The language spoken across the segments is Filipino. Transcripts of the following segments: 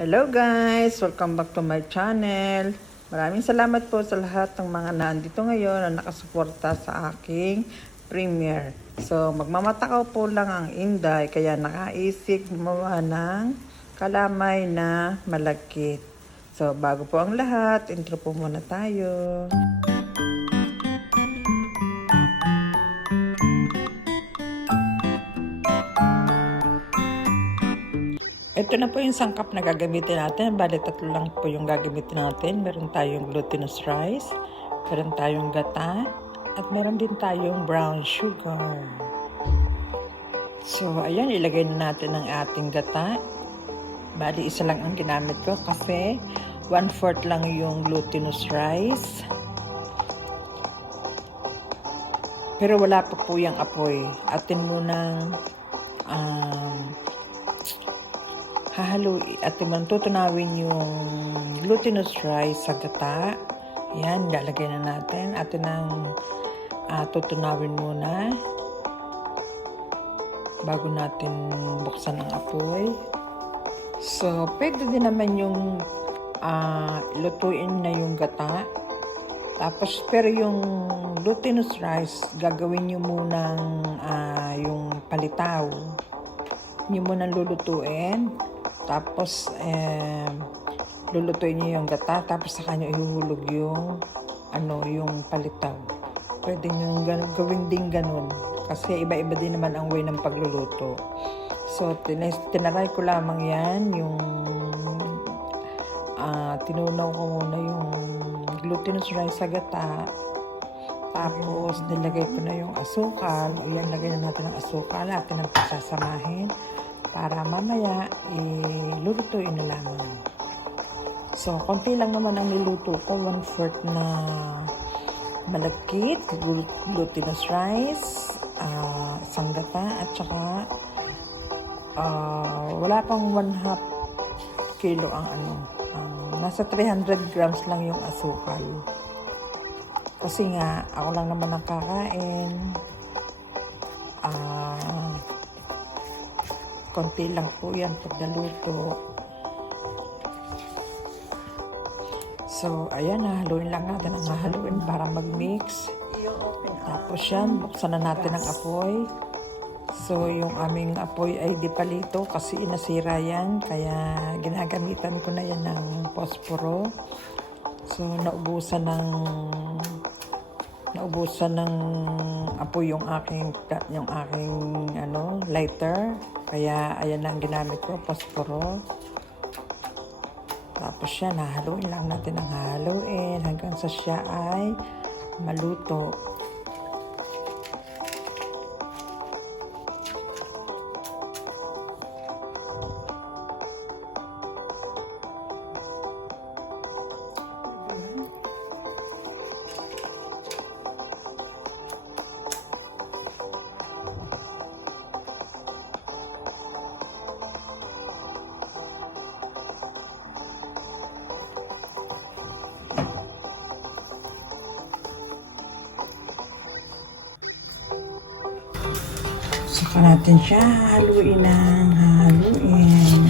Hello guys! Welcome back to my channel. Maraming salamat po sa lahat ng mga nandito ngayon na nakasuporta sa aking premiere. So, magmamatakaw po lang ang Inday kaya nakaisip gumawa ng kalamay na malagkit. So, bago po ang lahat, intro po muna tayo. Ito na po yung sangkap na gagamitin natin. Bali, tatlo lang po yung gagamitin natin. Meron tayong glutinous rice, meron tayong gata, at meron din tayong brown sugar. So, ayan, ilagay na natin ang ating gata. Bali, isa lang ang ginamit ko kasi 1/4 lang yung glutinous rice. Pero wala pa po yung apoy. Atin munang atin mo tutunawin yung glutinous rice sa gata. Yan, lalagay na natin. Atin ang tutunawin muna bago natin buksan ang apoy. So, pwede din naman yung lutuin na yung gata. Tapos, pero yung glutinous rice, gagawin nyo munang yung palitaw. Nyo munang lulutuin. Tapos, lulutuin niyo yung gata. Tapos, saka nyo ihuhulog yung, yung palitaw. Pwede nyo gawin din ganun. Kasi iba-iba din naman ang way ng pagluluto. So, tinaray ko lamang yan. Yung, tinunaw ko muna yung glutinous rice sa gata. Tapos, nilagay ko na yung asukal. O yan, lagay na natin ang asukal. Atin ang pagsasamahin. Para mamaya, lulutuin na lamang. So, konti lang naman ang niluto ko. 1/4 na malagkit, glutinous rice, isang gata, at saka wala pang 1/2 kilo ang nasa 300 grams lang yung asukal. Kasi nga, ako lang naman ang kakain. Konti lang po yan pag naluto. So, ayan, haluin lang natin ang haluin para mag-mix. Tapos yan, buksan na natin ang apoy. So, yung aming apoy ay di palito kasi inasira yan. Kaya ginagamitan ko na yan ng posporo. So, naubusan ng apoy yung aking lighter. Kaya ayan na ang ginamit ko, posporo. Tapos siya, hahaluin lang natin ang hahaluin hanggang sa siya ay maluto. Saka natin siya haluin ng haluin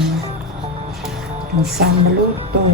hanggang sa maluto.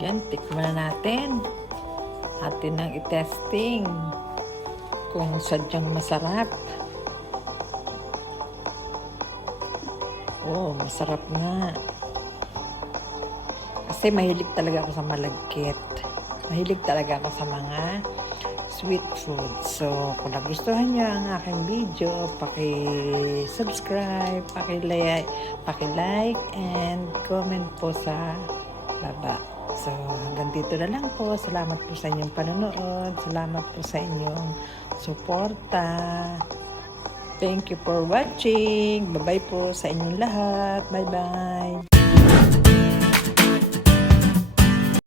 Yan, tikman na natin. Atin nang i-testing kung sadyang masarap. Oh, masarap nga. Kasi mahilig talaga ako sa malagkit. Mahilig talaga ako sa mga sweet food. So, kung nagustuhan niyo ang aking video, paki-subscribe, paki-like, and comment po sa baba. So, hanggang dito na lang po. Salamat po sa inyong panonood. Salamat po sa inyong suporta. Thank you for watching. Bye-bye po sa inyong lahat. Bye-bye.